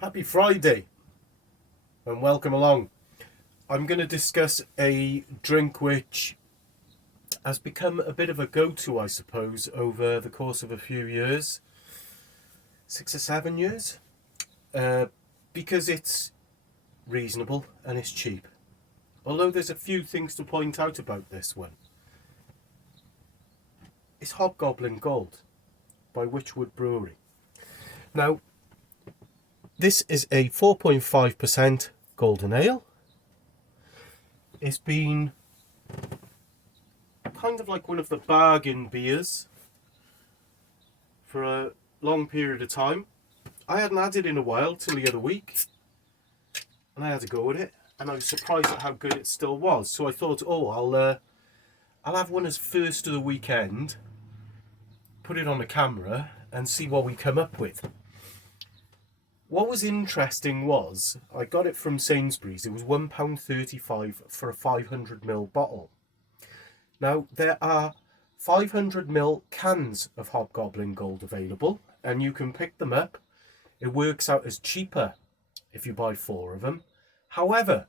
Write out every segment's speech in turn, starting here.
Happy Friday and welcome along. I'm going to discuss a drink which has become a bit of a go-to, I suppose, over the course of a few years, 6 or 7 years, uh, because it's reasonable and it's cheap. Although there's a few things to point out about this one. It's Hobgoblin Gold by Wychwood Brewery. Now, this is a 4.5% golden ale. It's been kind of like one of the bargain beers for a long period of time. I hadn't had it in a while till the other week, and I had to go with it, and I was surprised at how good it still was. So I thought, I'll have one as first of the weekend, put it on the camera, and see what we come up with. What was interesting was I got it from Sainsbury's. It was £1.35 for a 500ml bottle. Now, there are 500ml cans of Hobgoblin Gold available, and you can pick them up. It works out as cheaper if you buy 4 of them. However,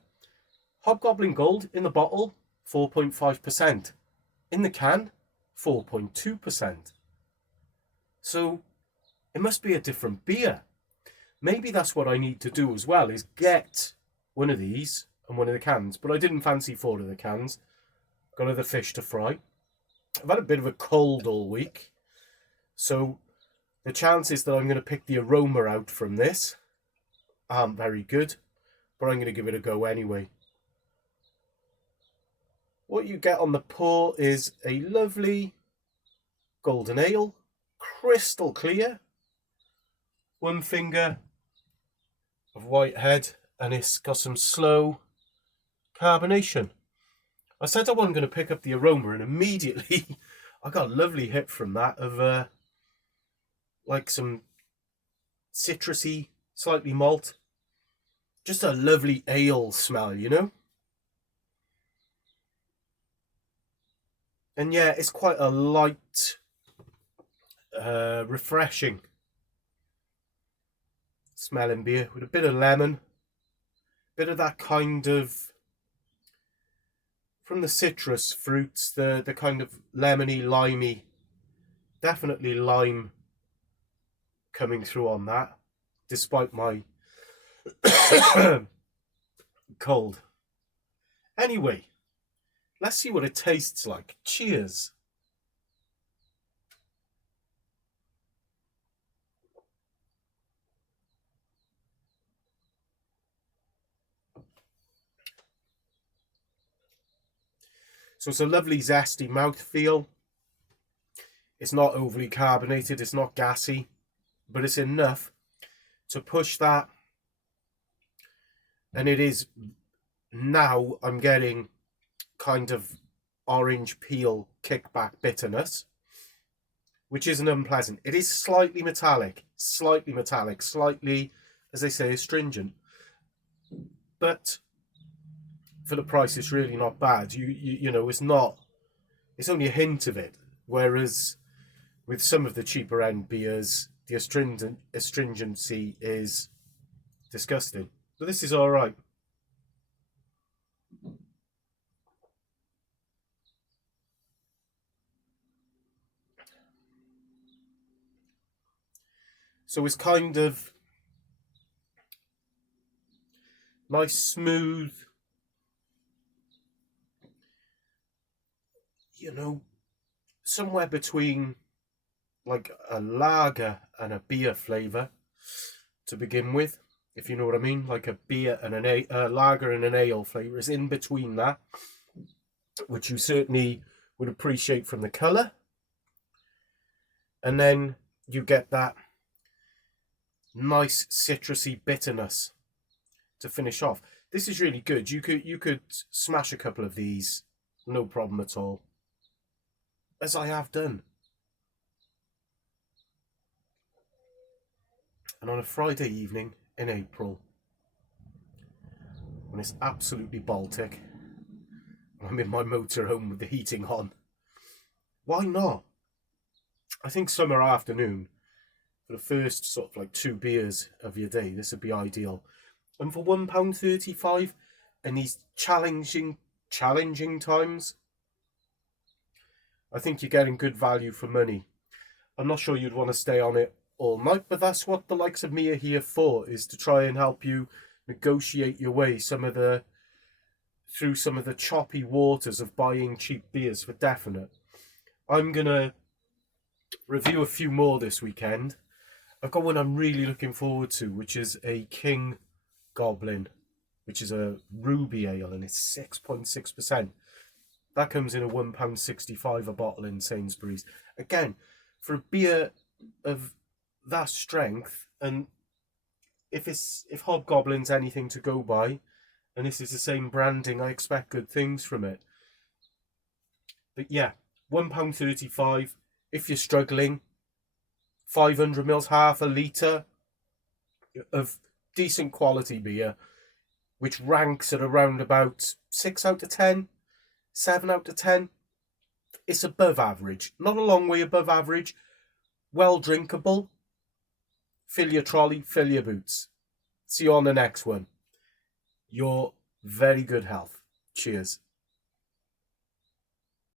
Hobgoblin Gold in the bottle, 4.5%. In the can, 4.2%. So, it must be a different beer. Maybe that's what I need to do as well, is get one of these and one of the cans. But I didn't fancy 4 of the cans. Got other fish to fry. I've had a bit of a cold all week. So the chances that I'm going to pick the aroma out from this aren't very good. But I'm going to give it a go anyway. What you get on the pour is a lovely golden ale. Crystal clear. One finger of white head, and it's got some slow carbonation. I said I wasn't going to pick up the aroma, and immediately I got a lovely hit from that of like some citrusy, slightly malt. Just a lovely ale smell, you know? And yeah, it's quite a light, refreshing smelling beer with a bit of lemon, bit of that kind of, from the citrus fruits, the kind of lemony, limey, definitely lime coming through on that, despite my cold. Anyway, let's see what it tastes like. Cheers. So it's a lovely zesty mouthfeel. It's not overly carbonated, it's not gassy, but it's enough to push that. And it is, now I'm getting kind of orange peel kickback bitterness, which isn't unpleasant. It is slightly metallic, slightly, as they say, astringent. But for the price, it's really not bad. You know, it's not, it's only a hint of it. Whereas with some of the cheaper end beers, the astringency is disgusting. But this is all right. So it's kind of nice, smooth, you know, somewhere between like a lager and a beer flavour to begin with, if you know what I mean. Like a beer and a lager and an ale flavour is in between that, which you certainly would appreciate from the colour. And then you get that nice citrusy bitterness to finish off. This is really good. You could smash a couple of these, no problem at all, as I have done. And on a Friday evening in April, when it's absolutely Baltic, I'm in my motorhome with the heating on, why not? I think summer afternoon, for the first sort of like 2 beers of your day, this would be ideal. And for £1.35 in these challenging times, I think you're getting good value for money. I'm not sure you'd want to stay on it all night, but that's what the likes of me are here for, is to try and help you negotiate your way through some of the choppy waters of buying cheap beers for definite. I'm going to review a few more this weekend. I've got one I'm really looking forward to, which is a King Goblin, which is a ruby ale, and it's 6.6%. That comes in a £1.65 a bottle in Sainsbury's. Again, for a beer of that strength, and if Hobgoblin's anything to go by, and this is the same branding, I expect good things from it. But yeah, £1.35 if you're struggling. 500ml, half a litre of decent quality beer, which ranks at around about 6 out of 10, 7 out of 10. It's above average, not a long way above average. Well drinkable. Fill your trolley, fill your boots. See you on the next one. Your very good health. Cheers.